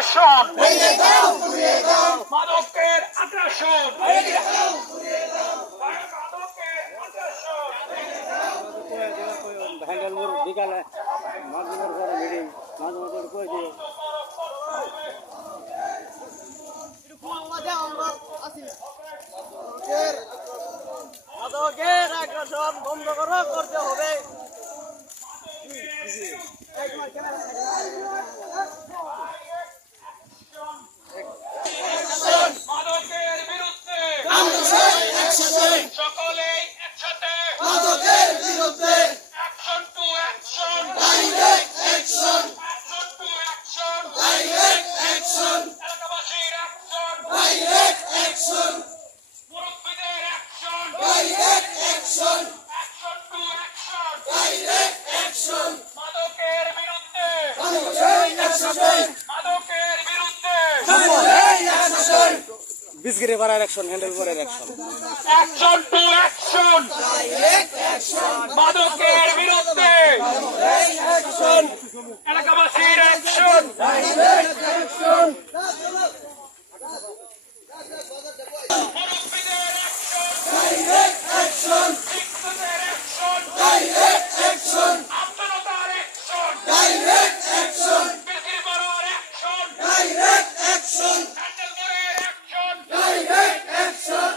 আগ্রাসন, মাদকের আগ্রাসন, বিকালে মাঝে পরে মিটিং মাঝে মাঝে কয়েছে মাদকের আগ্রাসন বন্ধ করতে হবে। মাদকের বিরুদ্ধে সকলেই একসাথে মাদকের বিরুদ্ধে action to action, direct action, action to action, direct action, এলাকাবাসীর অ্যাকশন, ডাইরেক্ট অ্যাকশন, মুরব্বীদের action, direct action, action to action, direct action, মাদকের বিরুদ্ধে, সকলেই একসাথে, মাদকের বিরুদ্ধে সকলেই একসাথে, বিসগিরি পাড়ার অ্যাকশন হ্যান্ডেল করার action action to action, direct action, মাদকের বিরুদ্ধে অ্যাকশন, এলাকাবাসীর অ্যাকশন, ডাইরেক্ট অ্যাকশন, মুরব্বীদের অ্যাকশন, ডাইরেক্ট অ্যাকশন, শিক্ষকদের অ্যাকশন, ডাইরেক্ট অ্যাকশন, আত্মনতার অ্যাকশন, ডাইরেক্ট অ্যাকশন, বিক্রি করার অ্যাকশন, ডাইরেক্ট অ্যাকশন, হ্যান্ডেল করার অ্যাকশন, ডাইরেক্ট অ্যাকশন,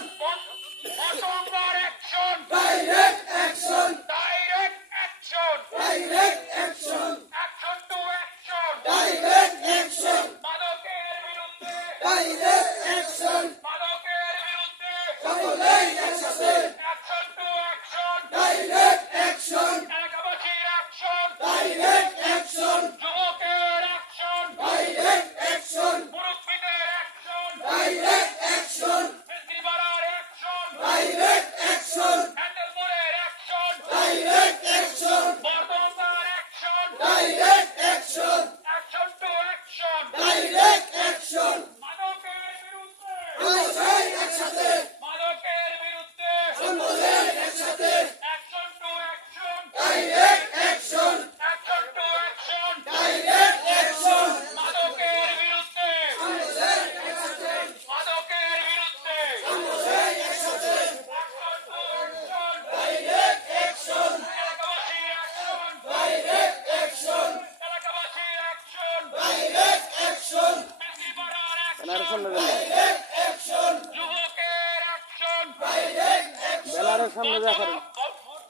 বসঙ্গর action, direct action, direct action, direct action, action to action, direct action, মাদকের বিরুদ্ধে, direct action, মাদকের বিরুদ্ধে, সকলেই একসাথে, action to action, direct action, এলাকাবাসীর অ্যাকশন, ডাইরেক্ট অ্যাকশন, যুবকের অ্যাকশন, ডাইরেক্ট অ্যাকশন, মুরব্বীদের অ্যাকশন, ডাইরেক্ট অ্যাকশন, বিক্রি করার অ্যাকশন, ডাইরেক্ট অ্যাকশন, হ্যান্ডেল করার অ্যাকশন, ডাইরেক্ট অ্যাকশন, বর্ধমানের action, direct action, action to action, direct action, মাদকের বিরুদ্ধে, সকলেই একসাথে, মাদকের বিরুদ্ধে, সকলেই একসাথে, action to action, direct action, action to action, direct action, মাদকের বিরুদ্ধে, সকলেই একসাথে, মাদকের বিরুদ্ধে, সকলেই একসাথে, action to action, direct action, এলাকাবাসীর অ্যাকশন, ডাইরেক্ট অ্যাকশন, এলাকাবাসীর অ্যাকশন, ডাইরেক্ট অ্যাকশন, বিক্রি করার ব্যানারেশন অ্যাকশন, নেবেন ডাইরেক্ট অ্যাকশন, যুবকের অ্যাকশন, ডাইরেক্ট অ্যাকশন, ব্যানারের সামনে দেখার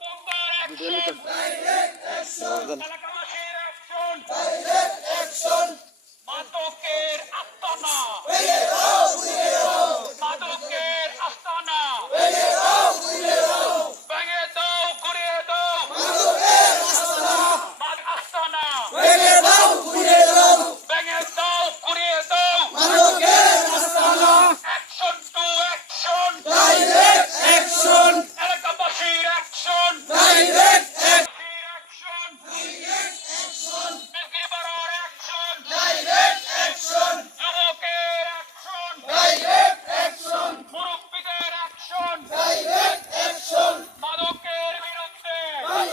বর্ধমানের ভিডিও অ্যাকশন, নিতে ডাইরেক্ট অ্যাকশন, এলাকাবাসীর অ্যাকশন, ডাইরেক্ট অ্যাকশন, মাদকের আস্তানা, ভেঙে দাও, উড়িয়ে দাও, মাদকের আস্তানা, ভেঙে দাও, উড়িয়ে দাও, ভেঙে দাও, ঘুরিয়ে দাও, মাদকের আস্তানা, আস্তানা, ভেঙে দাও, উড়িয়ে দাও, ভেঙে দাও, ঘুরিয়ে দাও, মাদকের আস্তানা, action to action, direct action, এলাকাবাসীর অ্যাকশন, ডাইরেক্ট অ্যাকশন, অ্যাকশন, বিক্রি করার অ্যাকশন, ডাইরেক্ট অ্যাকশন, যুবকের অ্যাকশন, ডাইরেক্ট অ্যাকশন, মুরব্বীদের অ্যাকশন, ডাইরেক্ট অ্যাকশন, মাদকের বিরুদ্ধে,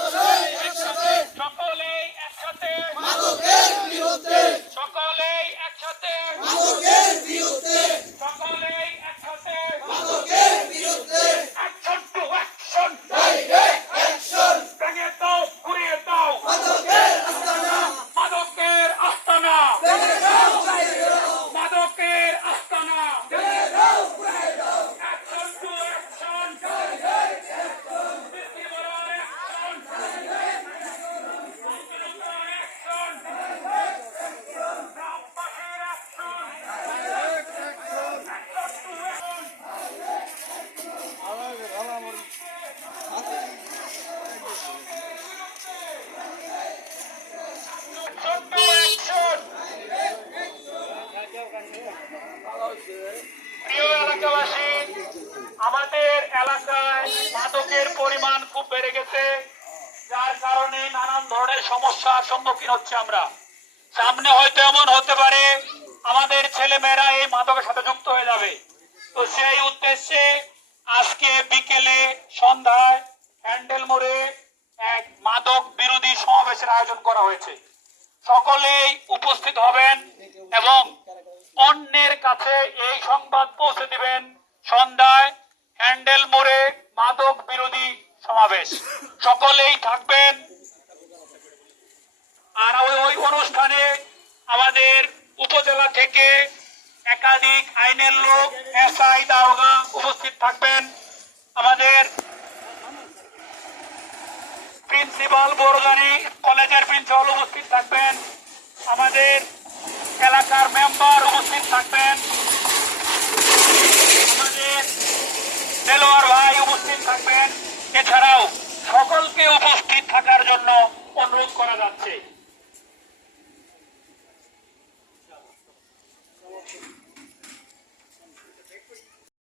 সকলেই একসাথে, সকলেই একসাথে, মাদকের বিরুদ্ধে, সকলেই একসাথে, মাদকের বিরুদ্ধে, সকলেই একসাথে, মাদকের বিরুদ্ধে, action to action, direct action, ভেঙে দাও, ঘুরিয়ে দাও, মাদকের আস্তানা, মাদকের আস্তানা, ভেঙে দাও, উড়িয়ে দাও, মাদকের আস্তানা, ভেঙে দাও, উড়িয়ে দাও, অ্যাকশন টু অ্যাকশন, বিক্রি করার অ্যাকশন, আন্দোলনের অ্যাকশন, গ্রামবাসীর action, action to action, action to action. প্রিয় এলাকাবাসী, আমাদের এলাকায় মাদকের পরিমাণ খুব বেড়ে গেছে, যার কারণে নানান ধরনের সমস্যার সম্মুখীন হচ্ছে আমরা। সামনে হয়তো এমন হতে পারে আমাদের ছেলেমেয়েরা এই মাদকের সাথে যুক্ত হয়ে যাবে। তো সেই উদ্দেশ্যে আজকে বিকেলে সন্ধ্যায় হ্যান্ডেল মোড়ে এক মাদক বিরোধী সমাবেশের আয়োজন করা হয়েছে। সকলেই উপস্থিত হবেন এবং কাছে এই সংবাদ পৌঁছে দিবেন সন্ধ্যায় হ্যান্ডেল মোড়ে মাদক বিরোধী সমাবেশ। সকলেই থাকবেন। আর ওই অনুষ্ঠানে আমাদের উপজেলা থেকে একাধিক আইনের লোক, এসআই, দারোগা উপস্থিত থাকবেন। আমাদের প্রিন্সিপাল বোরগানি কলেজের প্রিন্সিপাল উপস্থিত থাকবেন। আমাদের এলাকার মেম্বার উপস্থিত থাকবেন। আমাদের দেলোয়ার ভাই উপস্থিত থাকবেন। এছাড়াও সকলকে উপস্থিত থাকার জন্য